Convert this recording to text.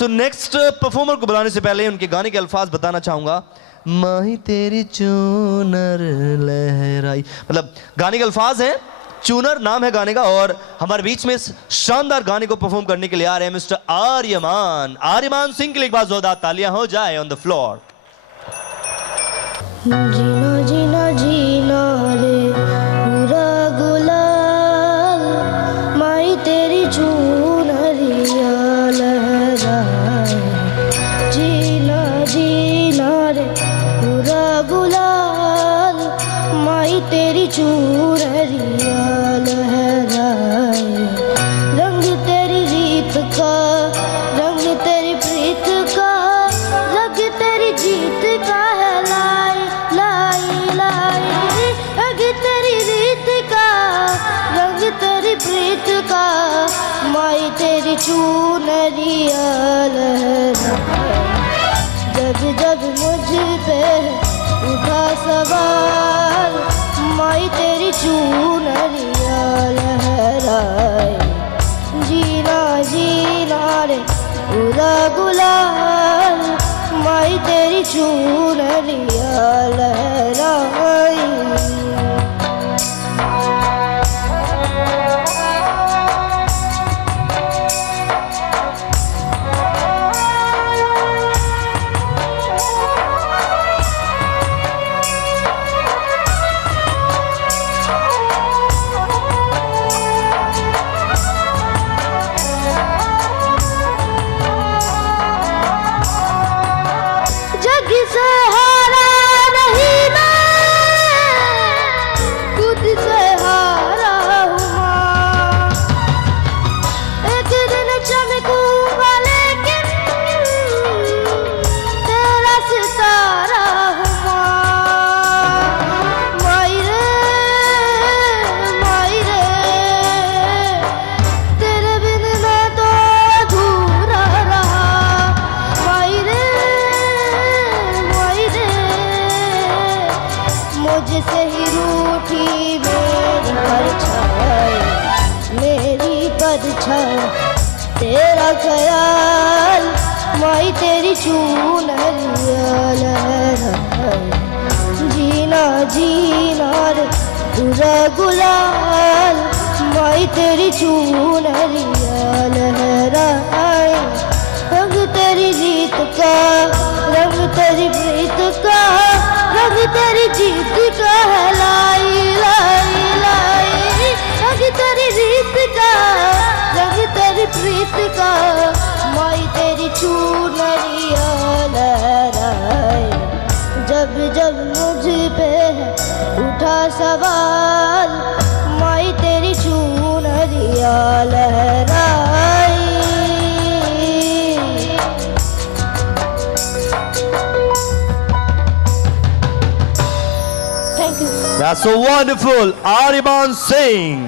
So next performer को बुलाने से पहले उनके गाने के अल्फाज बताना चाहूंगा। माही तेरी चूनर लहराई, मतलब गाने के अल्फाज हैं, चूनर नाम है गाने का। और हमारे बीच में इस शानदार गाने को परफॉर्म करने के लिए आ रहे हैं मिस्टर आर्यमान। आर्यमान सिंह के लिए एक बार जोरदार तालियां हो जाए ऑन द फ्लोर। जीना जीना जीना रे पूरा गुलाल, माई तेरी चूनरिया लहराए। जीना जीना रे पूरा गुलाल, माई तेरी चूनरिया लहराए। रंग तेरी रीत का, रंग तेरी प्रीत का, रंग तेरी जीत का है लाई लाई लाई। रंग तेरी रीत का, रंग तेरी प्रीत का, माई तेरी चूनरिया लहराए। जब जब मुझ पे उठा सवाल, माई तेरी चूनरिया लहराए। जीना जीना रे पूरा गुलाल, माई तेरी चूनरिया लहराए। जग से हारा नहीं मैं, खुद से हारा हूँ माँ। एक दिन चमकूंगा लेकिन तेरा सितारा हूँ माँ। माई रे तेरे बिन मैं तो अधूरा रहा। माई रे मुझसे ही रूठी मेरी परछाई, मेरी परछाई तेरा ख्याल, माई तेरी चूनरिया लहराए। जीना जीना रे पूरा गुलाल, माई तेरी चूनरिया लहराए। रंग तेरी रीत का, रंग तेरी प्रीत का, रंग तेरी जीत का है लाई लाई लाई। रंग तेरी रीत का, रंग तेरी प्रीत का, माई तेरी चूनरिया लहराए। जब जब मुझ पे उठा सवाल, माई तेरी चूनरिया लहराए। That's so wonderful, Aryamaan Singh.